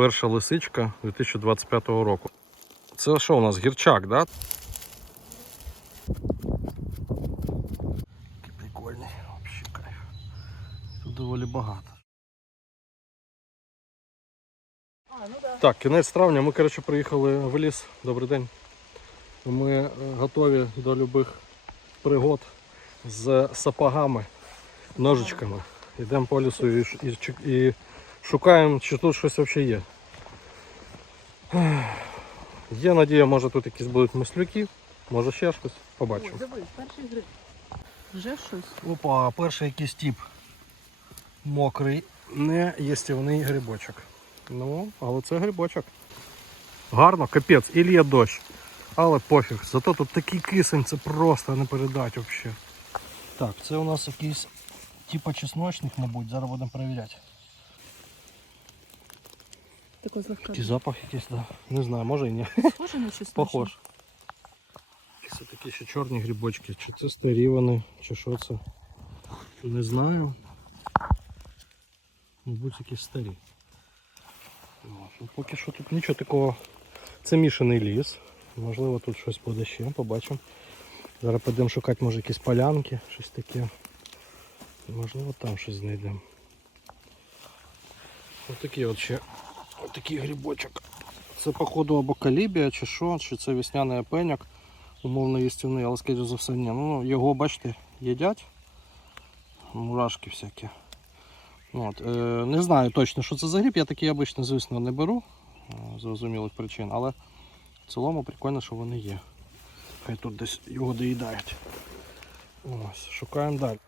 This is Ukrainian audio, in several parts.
Перша лисичка 2025 року. Це що у нас? Гірчак, да? Такий прикольний, взагалі кайф. Тут доволі багато. Так, кінець травня ми коротше, приїхали в ліс. Добрий день. Ми е, готові до любих пригод з сапогами, ножичками. Йдемо по лісу і, і, і шукаємо, чи тут щось взагалі є. Є надія, може тут якісь будуть мислюки, може ще щось. Побачимо. Дивись, перший гриб. Вже щось. Опа, перший якийсь тип мокрий, не їстівний грибочок. Ну, але це грибочок. Гарно, капець, і лє дощ. Але пофіг. Зато тут такий кисень, це просто не передати взагалі. Так, це у нас якийсь типа чесночник, мабуть, зараз будемо перевіряти. Тако злегка. Такий запах якийсь, да. Не знаю, може і ні. Схоже на чесночник? Похож. Це такі ще чорні грибочки. Чи це старі вони, чи що це? Не знаю. Мабуть, якісь старі. Ну, Поки що тут нічого такого. Це мішаний ліс. Можливо тут щось буде ще, побачимо. Зараз підемо шукати, може якісь полянки, щось таке. Можливо там щось знайдемо. Ось такий от ще такий грибочок. Це походу або калібія чи що, чи це весняний опеняк, умовно їстівний, але скоріше за все ні. Ну, його, бачите, їдять. Мурашки всякі. От, е, не знаю точно, що це за гриб, я такий обично, звісно, не беру е, з зрозумілих причин, але в цілому прикольно, що вони є. Хай тут десь його доїдають. Ось, шукаємо далі.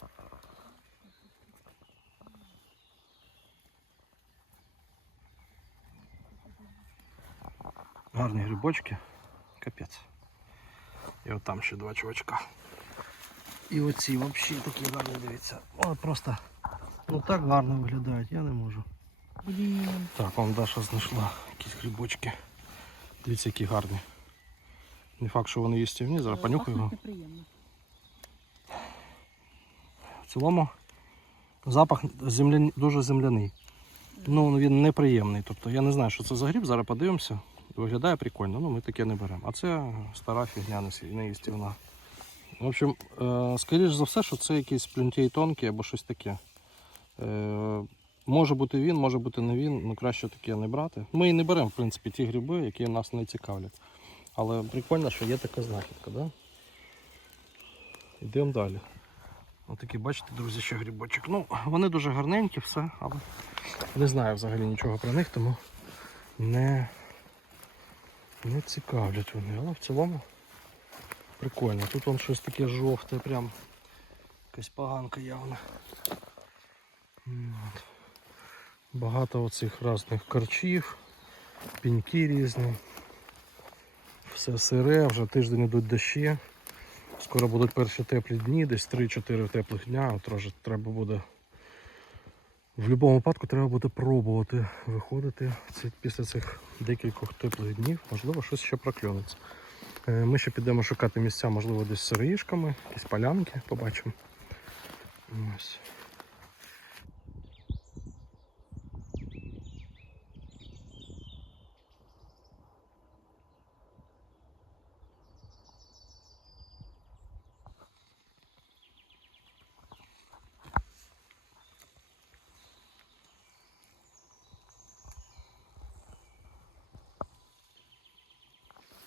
Грибочки. Капець. І от там ще два чувачка. І оці взагалі такі гарні, дивіться. О, просто ну так гарно виглядають, я не можу. Блін. Так, вон Даша знайшла якісь грибочки. Дивіться, які гарні. Не факт, що вони їстівні, зараз понюхаю його. В цілому запах земля... дуже земляний. Ну він неприємний. Тобто я не знаю, що це за гриб, зараз подивимося. Виглядає прикольно, ну ми таке не беремо. А це стара фігня не сі- В общем, е, скоріш за все, що це якийсь плюнтій тонкий або щось таке. Е, може бути він, може бути не він, ну краще таке не брати. Ми і не беремо, в принципі, ті гриби, які нас не цікавлять. Але прикольно, що є така знахідка, да? Йдемо далі. Отакі, бачите, друзі, ще грибочок. Ну, вони дуже гарненькі, все, але не знаю взагалі нічого про них, тому не, не цікавлять вони. Але в цілому прикольно. Тут вон щось таке жовте, прям якась поганка явно. От. Багато оцих різних корчів, піньки різні. Все сире, вже тиждень йдуть дощі. Скоро будуть перші теплі дні, десь 3-4 теплих дня. Трошки треба буде. В будь-якому випадку треба буде пробувати виходити після цих декількох теплих днів. Можливо, щось ще прокльониться. Е, Ми ще підемо шукати місця, можливо, десь з сироїшками, якісь полянки, побачимо. Ось.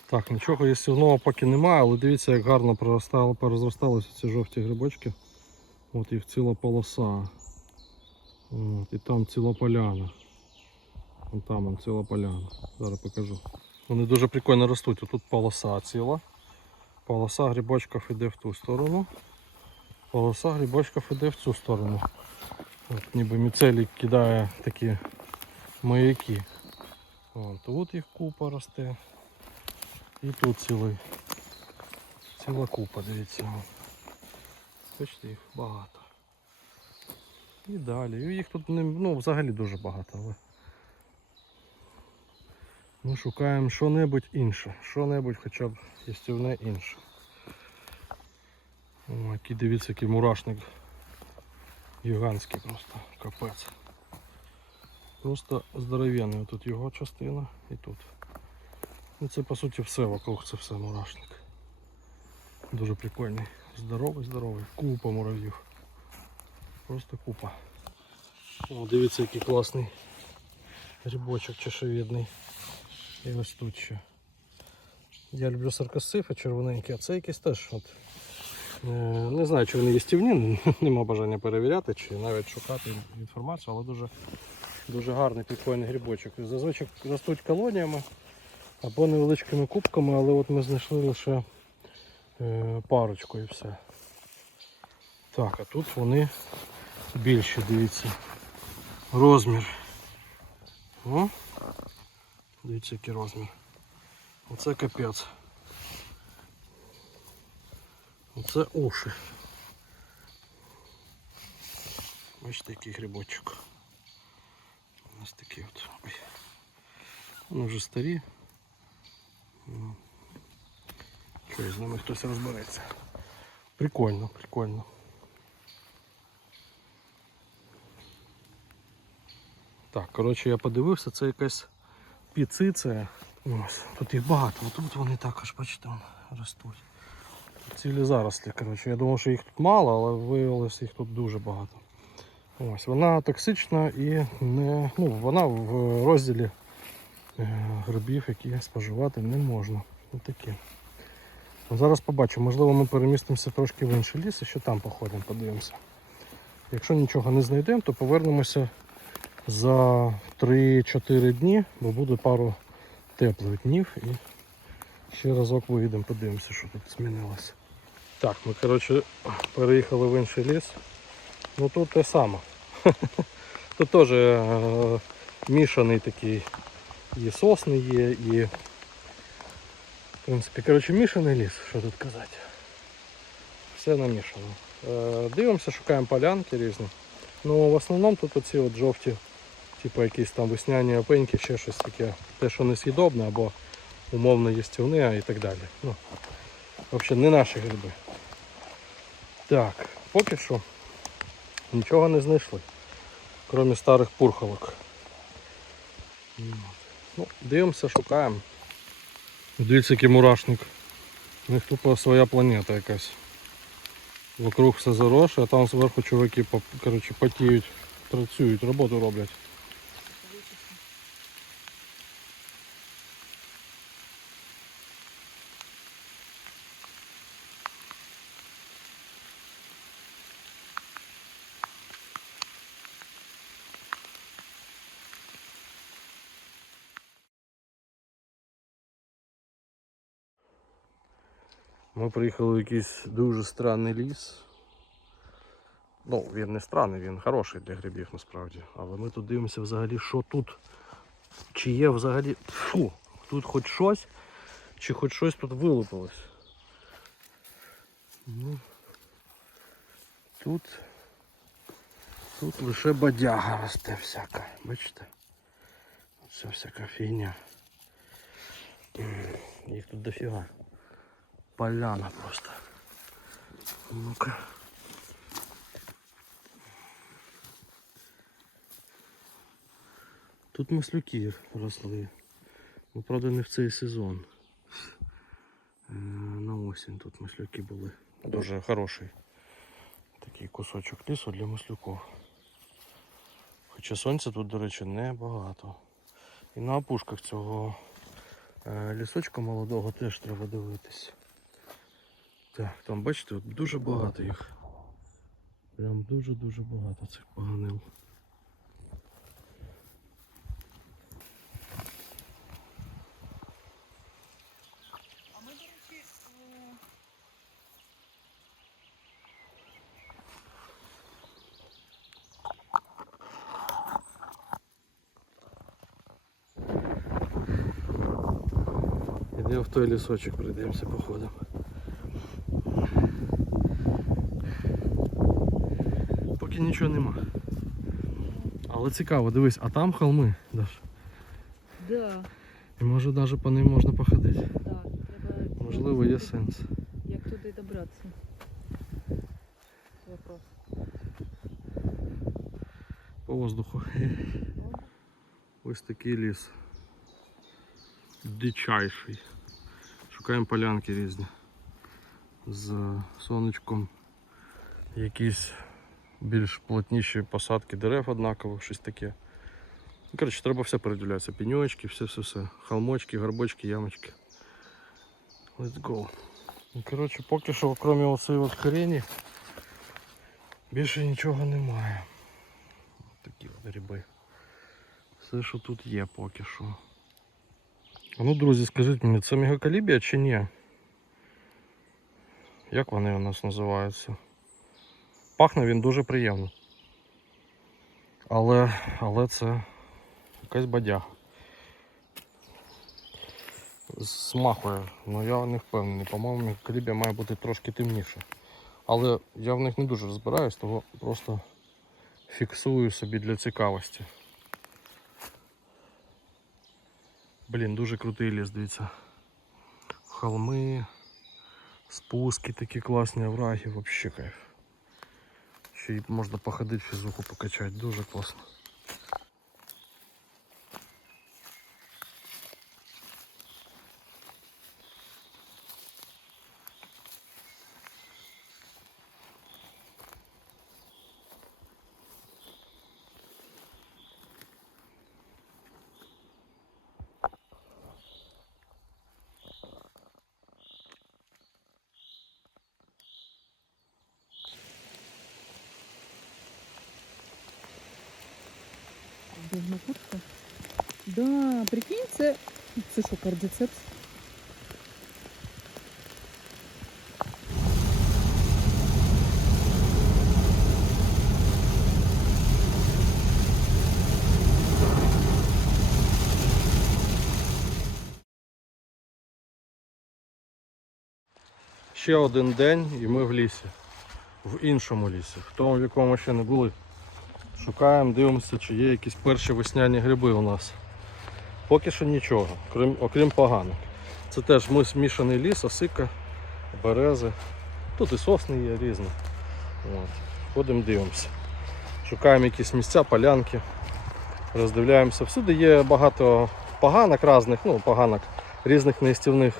Так, нічого їстівного поки немає, але дивіться, як гарно порозросталися ці жовті грибочки. От їх ціла полоса. От, і там ціла поляна. Вон там вон ціла поляна. Зараз покажу. Вони дуже прикольно ростуть. Тут полоса ціла. Полоса грибочків іде в ту сторону. Полоса грибочків іде в цю сторону. От, ніби міцелій кидає такі маяки. От, тут їх купа росте. І тут цілий. Ціла купа, дивіться. Бачите, їх багато. І далі. Їх тут ну, взагалі дуже багато, але ми шукаємо що-небудь інше. Що-небудь хоча б їстівне інше. О, який дивіться, який мурашник. Гігантський просто капець. Просто здоровенний. Тут його частина і тут. Ну це по суті все вокруг, це все мурашник. Дуже прикольний. Здоровий, здоровий. Купа мурав'їв. Просто купа. О, дивіться, який класний грибочок чашевидний. І ось тут ще. Я люблю саркосифи червоненькі, а це якийсь теж от. е, Не знаю, чи вони їстівні, нема бажання перевіряти, чи навіть шукати інформацію, але дуже, дуже гарний прикольний грибочок. Зазвичай ростуть колоніями або невеличкими кубками, але от ми знайшли лише е, парочку і все. Так, а тут вони більші, дивіться. Розмір. О, дивіться, який розмір. Оце капець. Оце уші. Бачите, який грибочок. У нас такі от. Вони вже старі. Що, з ними хтось розбереться. Прикольно, прикольно. Так, коротше, я подивився, це якась піциція. Ось, тут їх багато, тут вони також, бачите, ростуть. Тут цілі зарослі, коротше. Я думав, що їх тут мало, але виявилося їх тут дуже багато. Ось, вона токсична і не, ну, вона в розділі грибів, які споживати не можна. Ось такі. Ну, Зараз побачимо, можливо, ми перемістимося трошки в інший ліс і ще там походимо, подивимося. Якщо нічого не знайдемо, то повернемося за 3-4 дні, бо буде пару теплих днів і ще разок виїдемо, подивимося, що тут змінилося. Так, ми коротше переїхали в інший ліс. Ну тут те саме. Тут теж е, мішаний такий. І сосни є, і в принципі, коротше, мішаний ліс, що тут казати. Все намішано. Е, Дивимося, шукаємо полянки різні. Ну, в основному тут оці от жовті, типу якісь там весняні опеньки, ще щось таке, те, що не съїдобне або умовно їстівне і так далі. Ну, взагалі не наші гриби. Так, поки що нічого не знайшли, крім старих пурхалок. Ну, дивимося, шукаємо. Дивіться, який мурашник. У них тупо своя планета якась. Вокруг все заросше, а там зверху чуваки коротше, потіють, працюють, роботу роблять. Ми приїхали в якийсь дуже странний ліс. Ну, він не странний, він хороший для грибів насправді. Але ми тут дивимося взагалі, що тут. Чи є взагалі. Фу, тут хоч щось, чи хоч щось тут вилупилось. Ну, тут. Тут лише бадяга росте всяка. Бачите? Це всяка фігня. Їх тут дофіга. Поляна просто. Ну-ка. Тут маслюки росли. Ну, правда, не в цей сезон. Е, На осінь тут маслюки були. Дуже хороший такий кусочок лісу для маслюків. Хоча сонця тут, до речі, небагато. І на опушках цього е, лісочка молодого теж треба дивитись. Так, там бачите, от дуже багато їх. Прям дуже-дуже багато цих поганил. Е, в той лісочок, пройдемося походом. Поки нічого нема. Але цікаво, дивись, а там холми, Даш. да, І може навіть по ним можна походити. да, треба Можливо, є сенс. Як туди добратися? Вопрос. По воздуху. Ось такий ліс. Дичайший. Шукаємо полянки різні. З сонечком. Якісь більш плотніші посадки дерев однакових, щось таке. Ну, коротше, треба все переділятися. Пеньочки, все-все-все. Холмочки, горбочки, ямочки. Let's go. Ну, коротше, поки що, крім оцієї от хрені, більше нічого немає. Такі от гриби. Все, що тут є поки що. Ну, друзі, скажіть мені, це мегакалібія чи ні? Як вони у нас називаються? Пахне він дуже приємно. Але, але це якась бадяга. Смахує, ну я не впевнений. По-моєму, мегакалібія має бути трошки темніше. Але я в них не дуже розбираюсь, того просто фіксую собі для цікавості. Блін, дуже крутий ліс, дивіться. Холми, спуски такі класні, овраги, вообще кайф. Ще й можна походити, фізуху покачати, дуже класно. Дивна куртка. Да, прикинь, це. Це? Ще один день і ми в лісі. В іншому лісі, в тому, в якому ще не були. Шукаємо, дивимося, чи є якісь перші весняні гриби у нас. Поки що нічого, крім, окрім поганих. Це теж ми змішаний ліс, осика, берези. Тут і сосни є різні. Ходимо, дивимося. Шукаємо якісь місця, полянки, роздивляємося. Всюди є багато поганок різних, ну, поганок різних неїстівних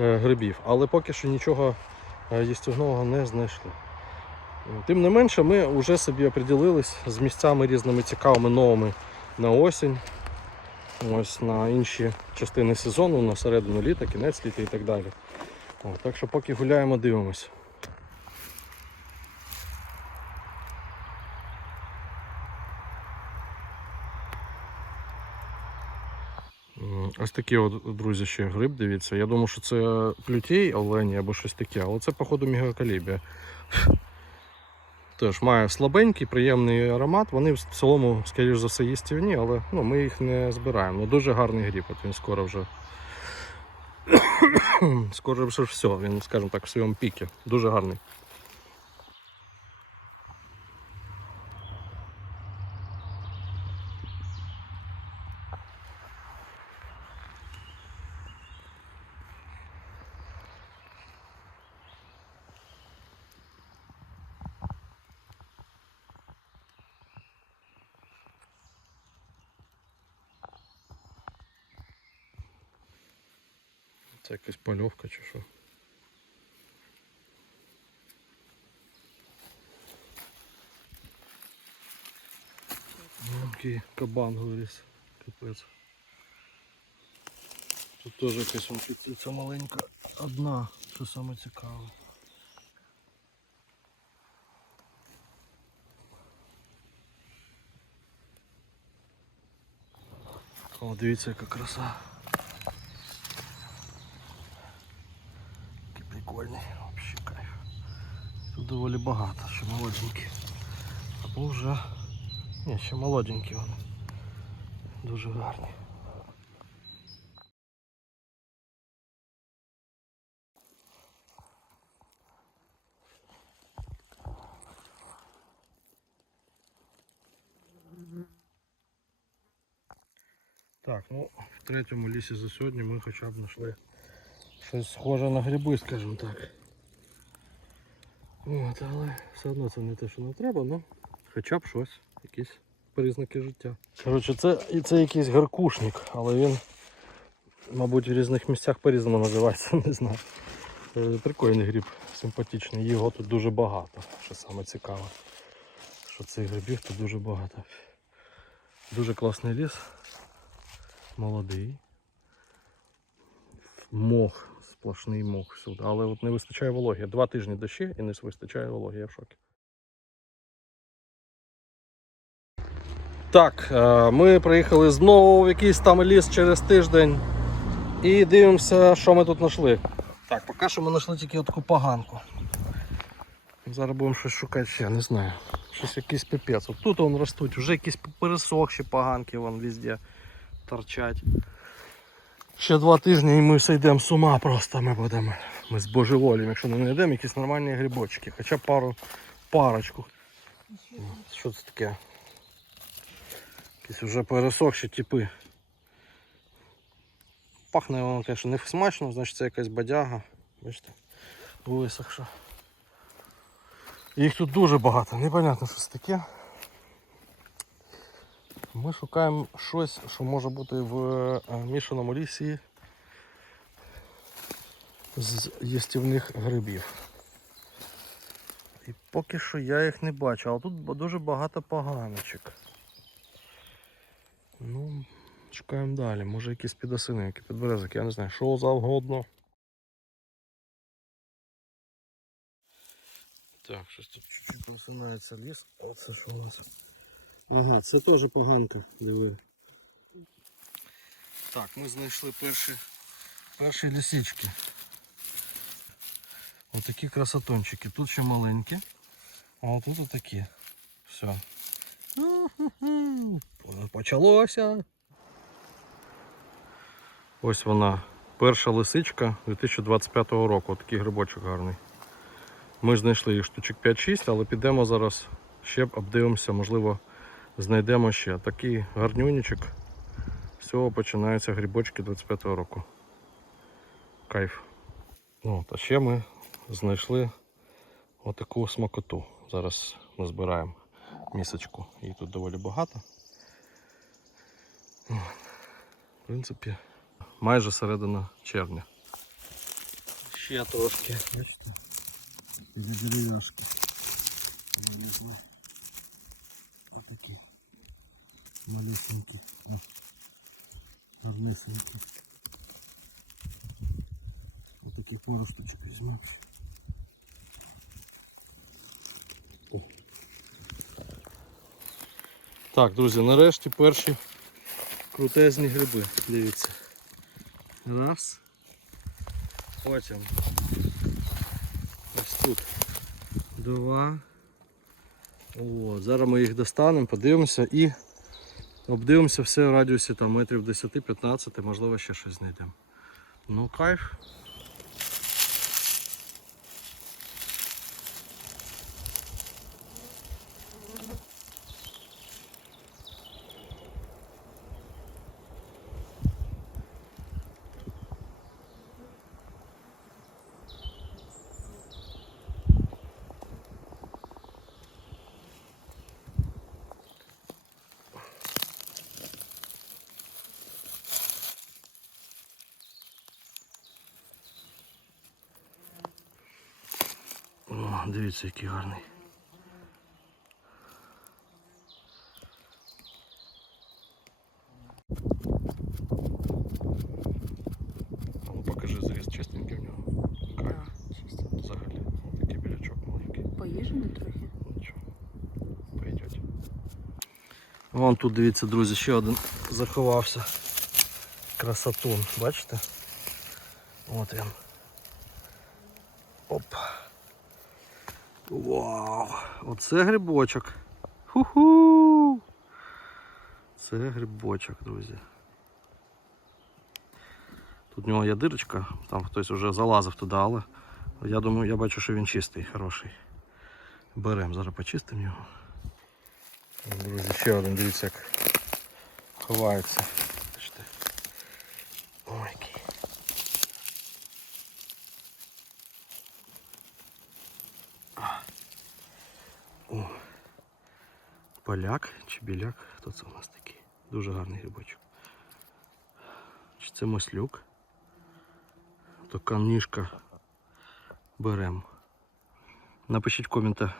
е, грибів, але поки що нічого е, їстівного не знайшли. Тим не менше, ми вже собі оприділились з місцями різними цікавими новими на осінь, ось на інші частини сезону, на середину літа, кінець літа і так далі. О, так що поки гуляємо, дивимось. Ось такі от, друзі, ще гриб, дивіться. Я думаю, що це плютей олені або щось таке, але це, походу, мегакалібія. Теж має слабенький, приємний аромат. Вони в цілому, скоріш за все, їстівні, але ну, ми їх не збираємо. Ну, дуже гарний гріб, от він скоро вже. скоро вже все, він, скажімо так, в своєму пікі. Дуже гарний. Якась чи що. Який кабан виріс. Капець. Тут теж якась вон маленька. Одна, що саме цікаве. О, дивіться, яка краса. Такий прикольний, вообще кайф. Тут доволі багато, ще молоденькі. Або вже... Ні, ще молоденькі вони. Дуже гарні. Так, ну в третьому лісі за сьогодні ми хоча б знайшли щось схоже на гриби, скажімо так. От, але все одно це не те, що нам треба, ну хоча б щось, якісь признаки життя. Коротше, це, це якийсь гаркушник, але він, мабуть, в різних місцях по-різному називається, не знаю. Е, Прикольний гриб, симпатичний. Його тут дуже багато, що саме цікаве. Що цих грибів тут дуже багато. Дуже класний ліс. Молодий. Мох, сплошний мох всюди. Але от не вистачає вологи. Два тижні дощі і не вистачає вологи, я в шокі. Так, е, ми приїхали знову в якийсь там ліс через тиждень і дивимося, що ми тут знайшли. Так, поки що ми знайшли тільки таку поганку. Зараз будемо щось шукати ще, не знаю. Щось якийсь пипець. От тут вон ростуть, вже якісь пересохші поганки вон везде торчать. Ще два тижні і ми сойдемо з ума просто ми будемо. Ми з божеволім, якщо не знайдемо якісь нормальні грибочки. Хоча пару парочку. Що це таке? Якісь вже пересохші типи. Пахне воно, звісно, не смачно, значить це якась бадяга. Бачите? Висохша. Їх тут дуже багато, непонятно що це таке. Ми шукаємо щось, що може бути в е, мішаному лісі з їстівних грибів. І поки що я їх не бачу, але тут дуже багато поганочок. Ну, шукаємо далі. Може якісь підосини, які підберезики, я не знаю, що завгодно. Так, щось тут чуть-чуть просинається ліс. Оце що у нас. Ага, це теж поганка, диви. Так, ми знайшли перші, перші лісички. Отакі красотончики. Тут ще маленькі, а отут отакі. Все. Почалося. Ось вона. Перша лисичка 2025 року. Такий грибочок гарний. Ми знайшли їх штучок 5-6, але підемо зараз ще обдивимося, можливо, знайдемо ще. Такий гарнюнічок. З цього починаються грибочки 25-го року. Кайф. Ну, та ще ми знайшли отаку смакоту. Зараз ми збираємо місочку. Її тут доволі багато. В принципі, майже середина червня. Ще трошки. Бачите? Дерев'яшки. Отакі. Малесенькі. О. Гарнесенькі. Отаких пару штучок візьмемо. Так, друзі, нарешті перші крутезні гриби. Дивіться. Раз. Потім. Ось тут. Два. О, зараз ми їх достанемо, подивимося і обдивимося все в радіусі там, метрів 10-15, можливо ще щось знайдемо. Ну, кайф. дивіться, який гарний. А ну покажи заріз чистенький в нього. Кайф. Взагалі. Такий білячок маленький. Поїжджено трохи. Нічого. Пойдет. Вон тут, дивіться, друзі, ще один заховався. Красотун, бачите? От він. Оп. Вау! Оце грибочок. Ху-ху! Це грибочок, друзі. Тут в нього є дирочка, там хтось вже залазив туди, але я думаю, я бачу, що він чистий, хороший. Беремо, зараз почистимо його. Друзі, ще один, дивіться, як ховається. Бачите. Ой, який. А. О. Поляк чи біляк. Хто це у нас такий? Дуже гарний грибочок. Чи це маслюк? Така ніжка беремо. Напишіть в коментах,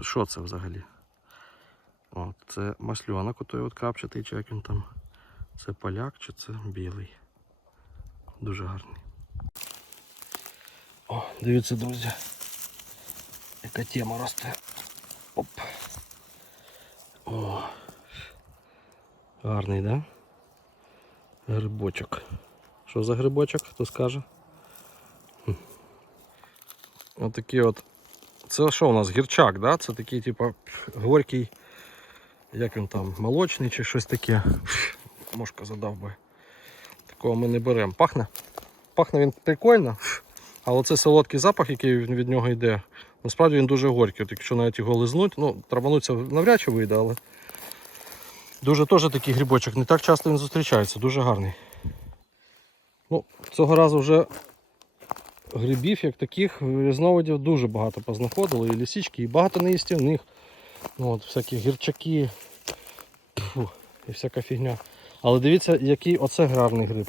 що це взагалі. От, це масльонок, отой от крапчатий, чи як він там. Це поляк чи це білий. Дуже гарний. О, дивіться, друзі. Яка тема росте. Оп. О. Гарний, да? Грибочок. Що за грибочок? Хто скаже? Хм. Отакий от. Це що у нас? Гірчак, да? Це такий, типу, горький, як він там, молочний чи щось таке. Мошка задав би. Такого ми не беремо. Пахне? Пахне він прикольно, але це солодкий запах, який від нього йде. Насправді він дуже горький. От якщо навіть його лизнуть, ну, травануться навряд чи вийде, але дуже теж такий грибочок. Не так часто він зустрічається, дуже гарний. Ну, цього разу вже грибів, як таких різновидів, дуже багато познаходили. І лісічки, і багато неїстівних. Ну, от, всякі гірчаки Фу, і всяка фігня. Але дивіться, який оце гарний гриб.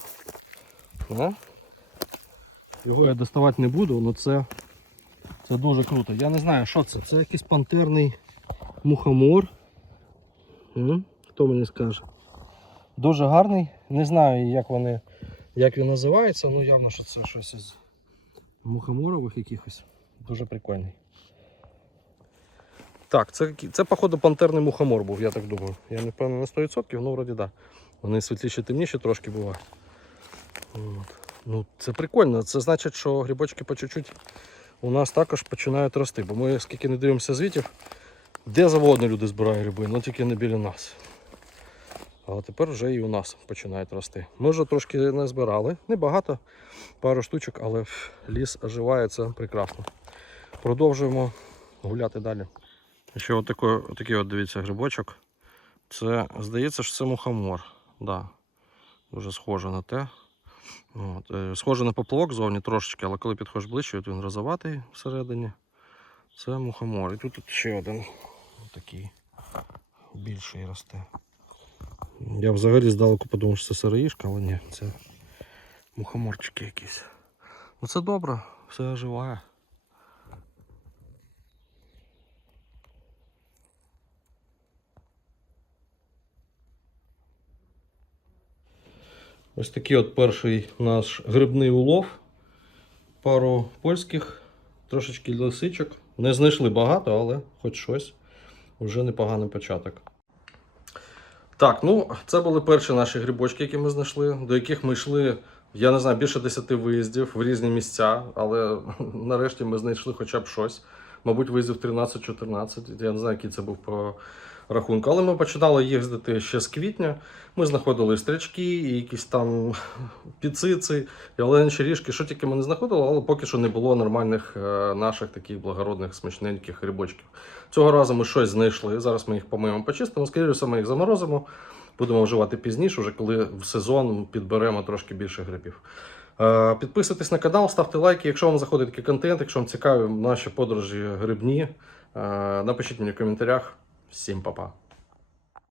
Його я доставати не буду, але це, це дуже круто. Я не знаю, що це. Це якийсь пантерний мухомор. Хто мені скаже? Дуже гарний. Не знаю, як вони, як він називається, ну явно, що це щось із мухоморових якихось. Дуже прикольний. Так, це, це походу пантерний мухомор був, я так думаю. Я не певний на 100%, ну вроді так. Да. Вони світліші, темніші трошки бувають. От. Ну, це прикольно. Це значить, що грибочки по чуть-чуть у нас також починають рости. Бо ми скільки не дивимося звітів, де завгодно люди збирають гриби, але тільки не біля нас. А тепер вже і у нас починають рости. Ми вже трошки не збирали, небагато, пару штучок, але ліс оживає, це прекрасно. Продовжуємо гуляти далі. Ще отакий, отакий от дивіться грибочок. Це здається, що це мухомор. Да. Дуже схоже на те. От. е, Схоже на поплавок зовні трошечки, але коли підходиш ближче, от він розоватий всередині. Це мухомор. І тут, тут ще один такий більший росте. Я взагалі здалеку подумав, що це сироїшка, але ні, це мухоморчики якісь. Ну це добре, все оживає. Ось такий от перший наш грибний улов. Пару польських, трошечки лисичок. Не знайшли багато, але хоч щось. Вже непоганий початок. Так, ну це були перші наші грибочки, які ми знайшли, до яких ми йшли, я не знаю, більше 10 виїздів в різні місця, але нарешті ми знайшли хоча б щось. Мабуть, виїздів 13-14. Я не знаю, який це був по рахунку. Але ми починали їздити ще з квітня. Ми знаходили стрічки, і якісь там піцици, і ріжки, що тільки ми не знаходили, але поки що не було нормальних е, наших таких благородних, смачненьких грибочків. Цього разу ми щось знайшли. Зараз ми їх помиємо почистимо. Скоріше все, ми їх заморозимо. Будемо вживати пізніше, вже коли в сезон підберемо трошки більше грибів. Е, Підписуйтесь на канал, ставте лайки, якщо вам заходить такий контент, якщо вам цікаві наші подорожі грибні. е, Напишіть мені в коментарях. Всім па-па.